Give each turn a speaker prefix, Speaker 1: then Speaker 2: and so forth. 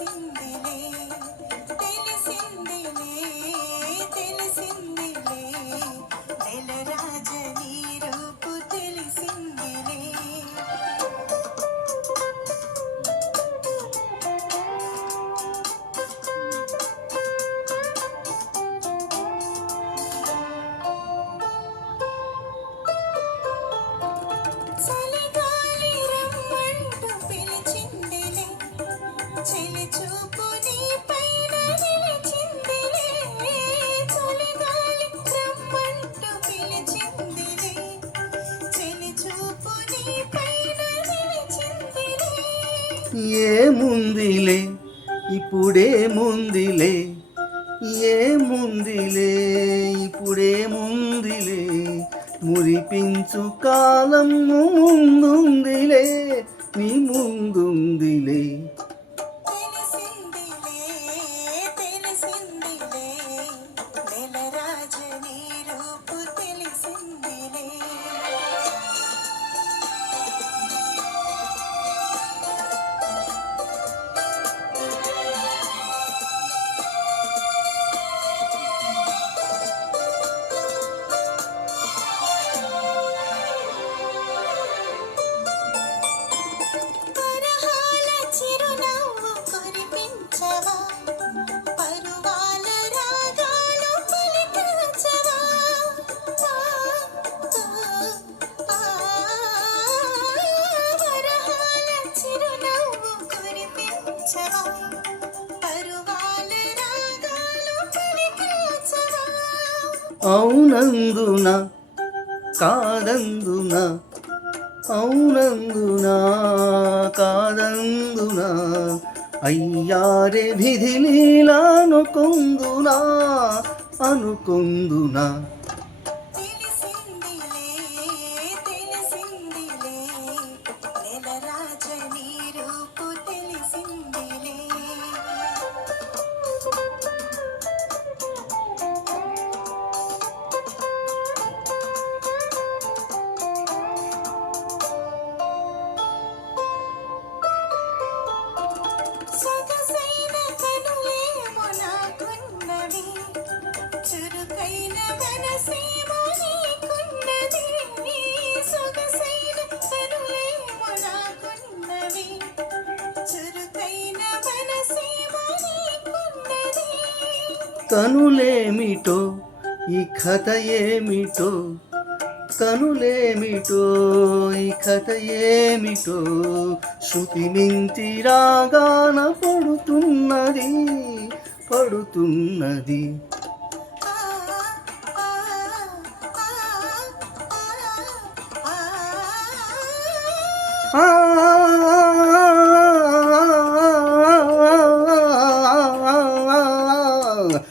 Speaker 1: తెలిసిందిలే ఇయె ముందిలే ఇప్పుడే ముందిలే
Speaker 2: ఏముందిలే ముందిలే ఇప్పుడే ముందిలే మురిపించు కాలము ముందుందిలే నీ ముందుందిలే అవునందున కాదందున అవునందున కాదందున అయ్యారే విధి లీలానుకుందునా అనుకుందునా. కనులేమిటో ఈ కథ ఏమిటో? కనులేమిటో ఈ కథ ఏమిటో? శృతి మించి రాగాన పడుతున్నది పడుతున్నది.